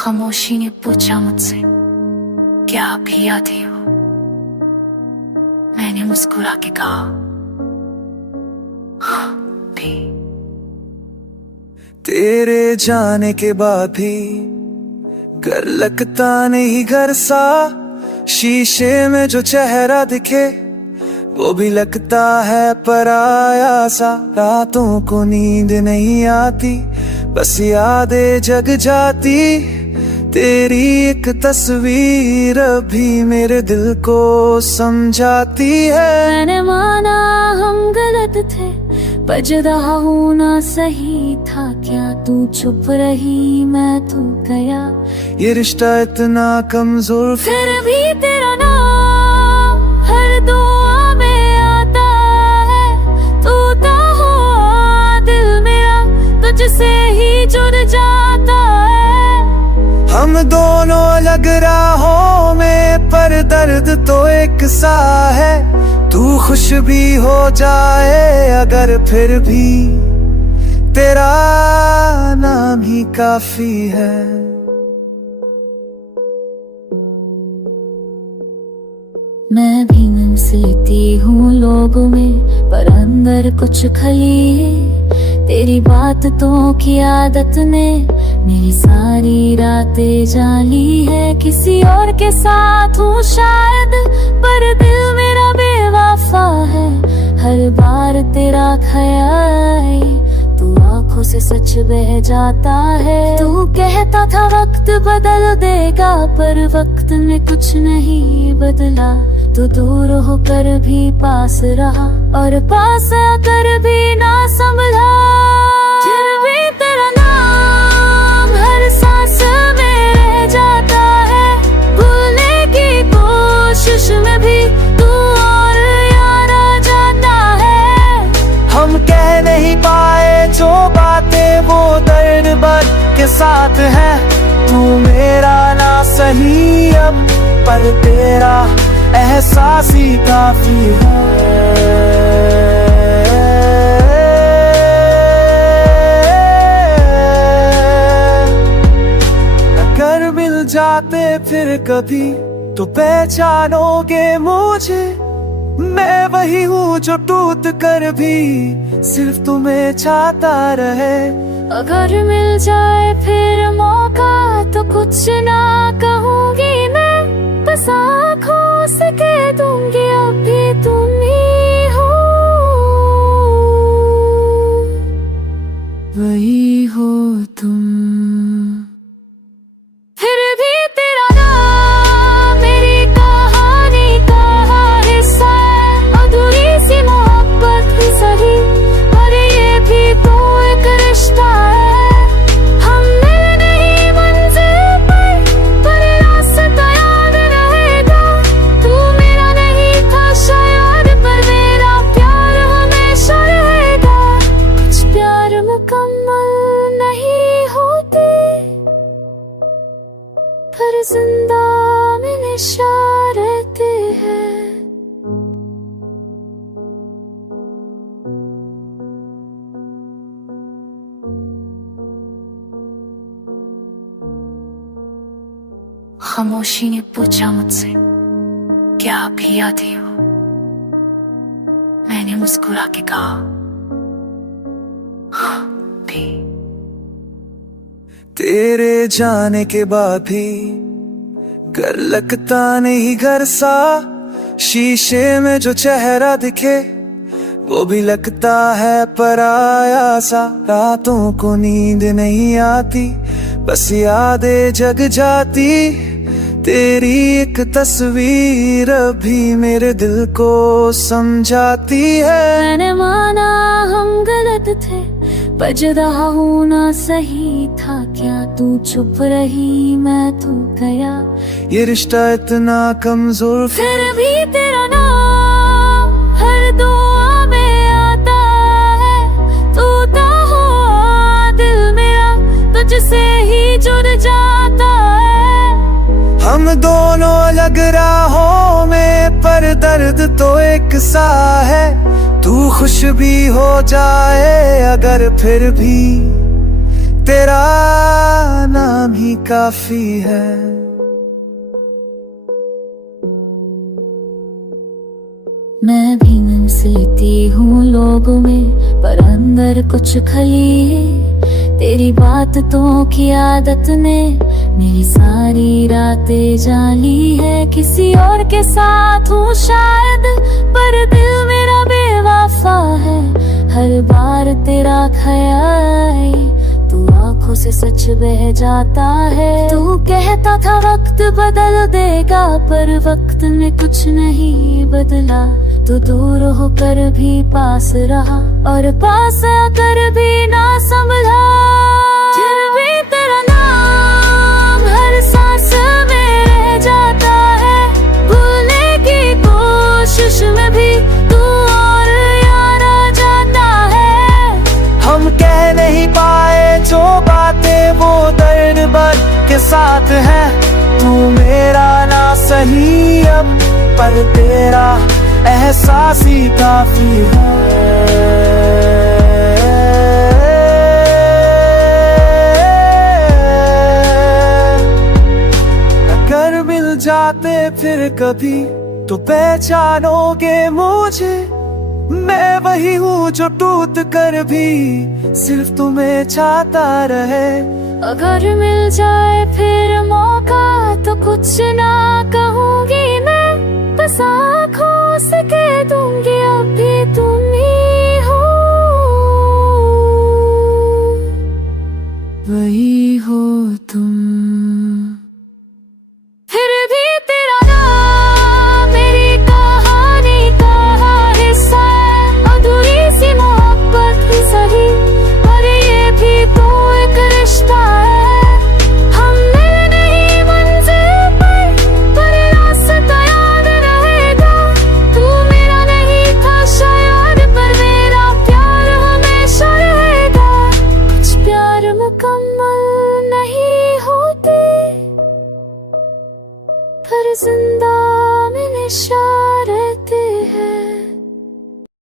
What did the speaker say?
खामोशी ने पूछा मुझसे, क्या आप भी आती हो? मैंने मुस्कुरा के कहा, हाँ भी। तेरे जाने के बाद भी घर लगता नहीं घर सा, शीशे में जो चेहरा दिखे वो भी लगता है पराया सा। रातों को नींद नहीं आती, बस यादें जग जाती। तेरी एक तस्वीर भी मेरे दिल को समझाती है। मैंने माना हम गलत थे, बज रहा हूँ ना सही था क्या। तू चुप रही मैं तू गया, ये रिश्ता इतना कमजोर फिर भी तेरा नाम हर दुआ में आता है। तू तो हो दिल मेरा, तुझसे ही जुड़ जाता है। हम दोनों अलग राहों में, पर दर्द तो एक सा है। तू खुश भी हो जाए अगर, फिर भी तेरा नाम ही काफी है। मैं भी मिलती हूँ लोगों में, पर अंदर कुछ खली है। तेरी बातों की आदत ने मेरी सारी रातें जाली है। किसी और के साथ हूँ शायद, पर दिल मेरा बेवफा है। हर बार तेरा ख्याल तू आंखों से सच बह जाता है। तू कहता था वक्त बदल देगा, पर वक्त में कुछ नहीं बदला। तू दूर होकर भी पास रहा, और पास आकर भी ना संभला। फिर भी तेरा नाम हर सांस में रह जाता है। भूलने की कोशिश में भी तू और याद आ जाता है। हम कह नहीं पाए जो बातें, वो दर्द बद के साथ है। तू मेरा ना सही अब, पर तेरा एहसास ही काफी है। अगर मिल जाते फिर कभी तो पहचानोगे मुझे। मैं वही हूँ जो टूट कर भी सिर्फ तुम्हें चाहता रहे। अगर मिल जाए फिर मौका तो कुछ ना कहूँगी मैं, बस आँखों से कह दूंगी अब भी तुम ही हो। वही हो तुम। फिर भी तेरा नाम मेरी कहानी का हिस्सा है। अधूरी सी मोहब्बत भी सही, पर ये भी तो एक रिश्ता है। हम मिले नहीं मंजिल पर रास्ता याद रहेगा। तू मेरा नहीं था शायद, पर मेरा प्यार हमेशा रहेगा। कुछ प्यार मुकम्मल नहीं होते, पर जिंदा में निशा रहते हैं। खामोशी ने पूछा मुझसे, क्या आप भी आती हो? मैंने मुस्कुरा के कहा, हाँ भी। तेरे जाने के बाद भी घर लगता नहीं घर सा, शीशे में जो चेहरा दिखे वो भी लगता है पराया सा। रातों को नींद नहीं आती, बस यादें जग जाती। तेरी एक तस्वीर भी मेरे दिल को समझाती है। मैंने माना हम गलत थे, बज रहा हूँ ना सही था क्या। तू चुप रही मैं तू गया, ये रिश्ता इतना कमजोर फिर भी तेरा नाम हर दुआ में आता है। तू तो हो दिल मेरा, तुझसे ही जुड़ जाता है। हम दोनों अलग राहों में, पर दर्द तो एक सा है। तू खुश भी हो जाए अगर, फिर भी तेरा नाम ही काफी है। मैं भी मिल लेती हूँ लोगों में, पर अंदर कुछ खली है। तेरी बातों की आदत ने मेरी सारी रातें जाली है। किसी और के साथ हूँ शायद, पर दिल मेरा बेवफा है। हर बार तेरा ख्याल तू आंखों से सच बह जाता है। तू कहता था वक्त बदल देगा, पर वक्त ने कुछ नहीं बदला। तू दूर होकर भी पास रहा, और पास आकर भी ना संभला। फिर भी तेरा नाम हर सांस में रह जाता है। भूलने की कोशिश में भी तू और याद आ जाता है। हम कह नहीं पाए जो बातें वो दर्द भर के साथ है। तू मेरा ना सही अब, पर तेरा एहसास ही काफी है। अगर मिल जाते फिर कभी तो पहचानोगे मुझे। मैं वही हूँ जो टूट कर भी सिर्फ तुम्हें चाहता रहे। अगर मिल जाए फिर मौका तो कुछ ना कहूँगी मैं, बस आँखों से कह दूंगी अब भी तुम ही हो। वही हो तुम। फिर भी तेरा नाम मेरी कहानी का हिस्सा है। अधूरी सी मोहब्बत ही सही, पर ये भी तो एक रिश्ता है। हम मिले नहीं मंजिल पर रास्ता याद रहेगा। तू मेरा नहीं था शायद, पर मेरा प्यार हमेशा रहेगा। कुछ प्यार मुकम्मल नहीं होते, पर जिंदा में निशा